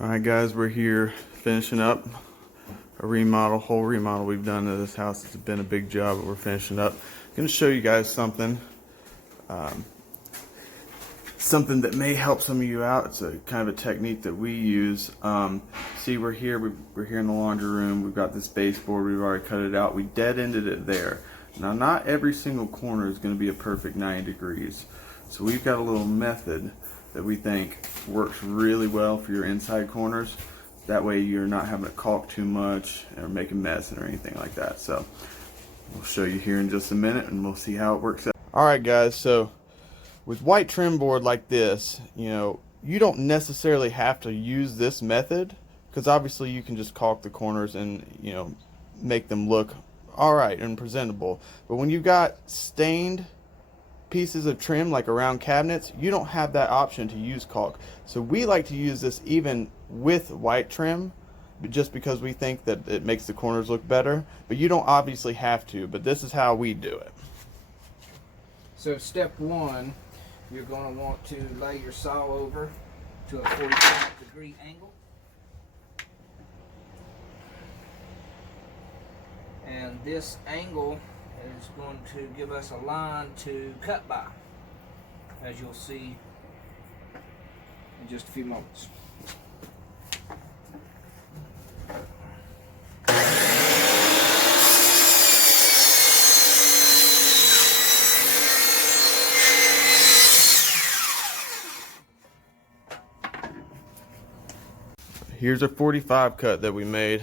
Alright guys, we're here finishing up a whole remodel we've done to this house. It's been a big job, but we're finishing up. I'm going to show you guys something that may help some of you out. It's a kind of a technique that we use. See, we're here in the laundry room. We've got this baseboard, we've already cut it out. We dead-ended it there. Now, not every single corner is going to be a perfect 90 degrees. So we've got a little method that we think works really well for your inside corners. That way you're not having to caulk too much or make a mess or anything like that. So we'll show you here in just a minute and we'll see how it works out. Alright guys, so with white trim board like this, you don't necessarily have to use this method, because obviously you can just caulk the corners and make them look alright and presentable. But when you've got stained pieces of trim like around cabinets, you don't have that option to use caulk. So we like to use this even with white trim, just because we think that it makes the corners look better. But you don't obviously have to, but this is how we do it. So step one, you're going to want to lay your saw over to a 45-degree angle. And this angle is going to give us a line to cut by, as you'll see in just a few moments. Here's a 45 cut that we made.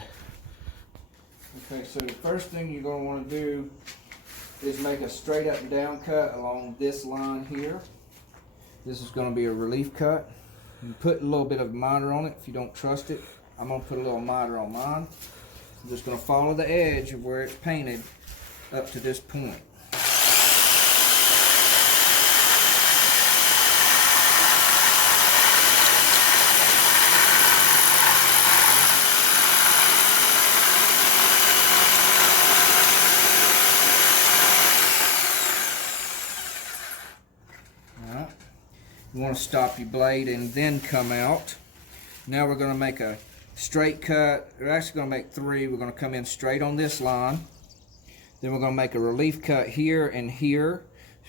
Okay, so the first thing you're going to want to do is make a straight up and down cut along this line here. This is going to be a relief cut. You put a little bit of miter on it if you don't trust it. I'm going to put a little miter on mine. I'm just going to follow the edge of where it's painted up to this point. You want to stop your blade and then come out. Now we're going to make a straight cut. We're actually going to make three. We're going to come in straight on this line. Then we're going to make a relief cut here and here,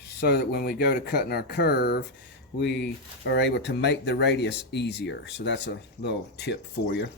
so that when we go to cutting our curve, we are able to make the radius easier. So that's a little tip for you.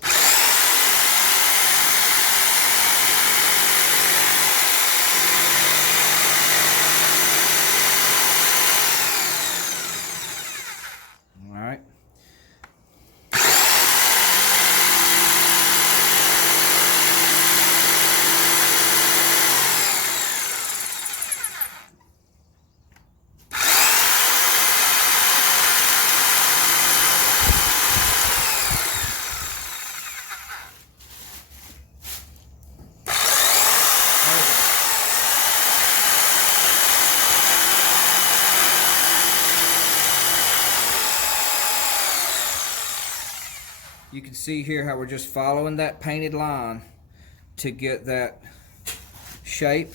You can see here how we're just following that painted line to get that shape.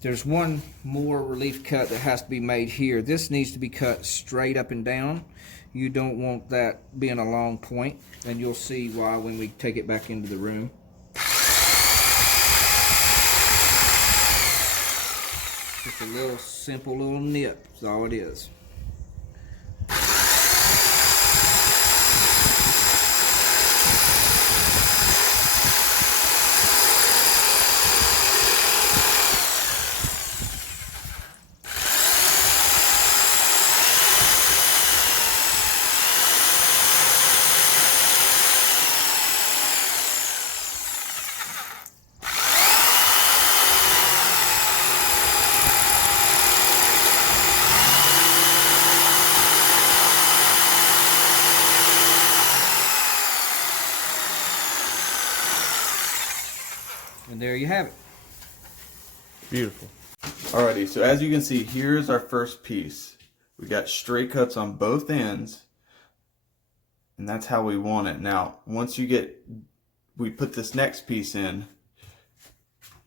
There's one more relief cut that has to be made here. This needs to be cut straight up and down. You don't want that being a long point, and you'll see why when we take it back into the room. Just a little simple little nip is all it is. And there you have it. Beautiful. Alrighty, so as you can see, here's our first piece. We got straight cuts on both ends, and that's how we want it. Now, once we put this next piece in,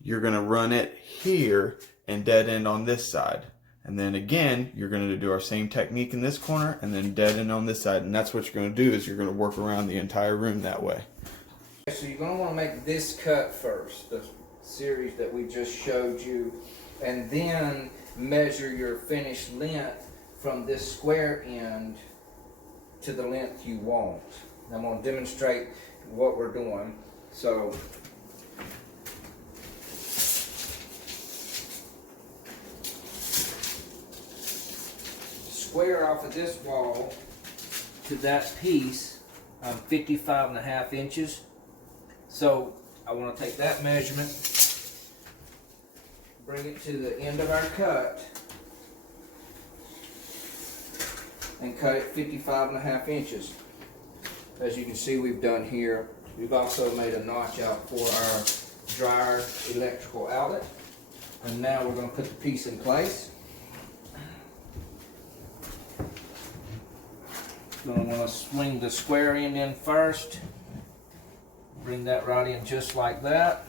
you're gonna run it here and dead end on this side. And then again, you're going to do our same technique in this corner and then dead end on this side. And that's what you're going to do, is you're going to work around the entire room that way. So you're going to want to make this cut first, the series that we just showed you, and then measure your finished length from this square end to the length you want. I'm going to demonstrate what we're doing. So square off of this wall to that piece, 55.5 inches. So I want to take that measurement, bring it to the end of our cut, and cut it 55.5 inches. As you can see, we've done here. We've also made a notch out for our dryer electrical outlet. And now we're going to put the piece in place. Going to want to swing the square end in first. Bring that right in just like that.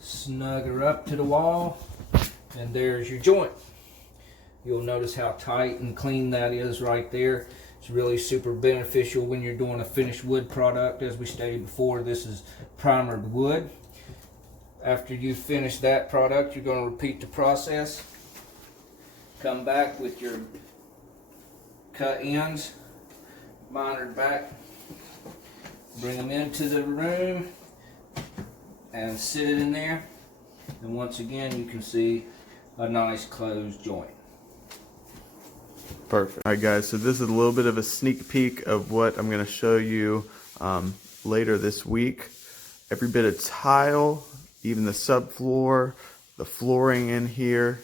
Snug her up to the wall, and there's your joint. You'll notice how tight and clean that is right there. It's really super beneficial when you're doing a finished wood product. As we stated before, this is primered wood. After you finish that product, you're going to repeat the process. Come back with your cut ends, monitored back. Bring them into the room and sit it in there. And once again, you can see a nice closed joint. Perfect. All right, guys, so this is a little bit of a sneak peek of what I'm going to show you later this week. Every bit of tile, even the subfloor, the flooring in here,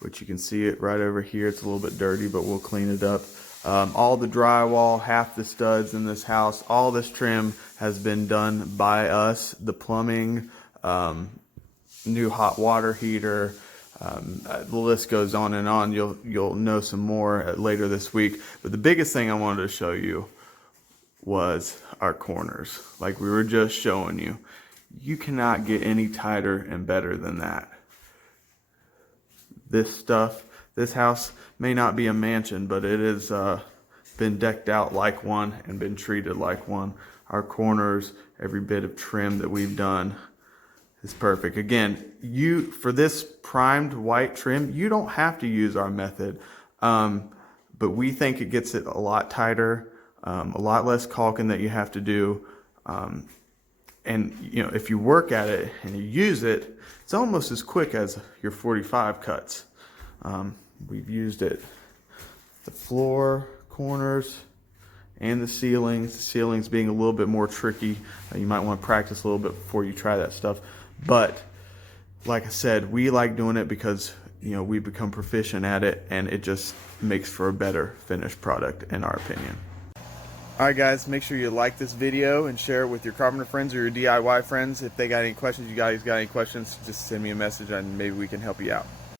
which you can see it right over here. It's a little bit dirty, but we'll clean it up. All the drywall, half the studs in this house, all this trim has been done by us. The plumbing, new hot water heater, the list goes on and on. You'll know some more later this week. But the biggest thing I wanted to show you was our corners. Like we were just showing you. You cannot get any tighter and better than that. This stuff, this house may not be a mansion, but it has been decked out like one and been treated like one. Our corners, every bit of trim that we've done is perfect. Again, for this primed white trim, you don't have to use our method, but we think it gets it a lot tighter, a lot less caulking that you have to do. And you know, if you work at it and you use it, it's almost as quick as your 45 cuts. We've used it, the floor, corners, and the ceilings being a little bit more tricky. You might want to practice a little bit before you try that stuff. But like I said, we like doing it because, you know, we become proficient at it, and it just makes for a better finished product in our opinion. Alright guys, make sure you like this video and share it with your carpenter friends or your DIY friends. If they got any questions, you guys got any questions, just send me a message and maybe we can help you out.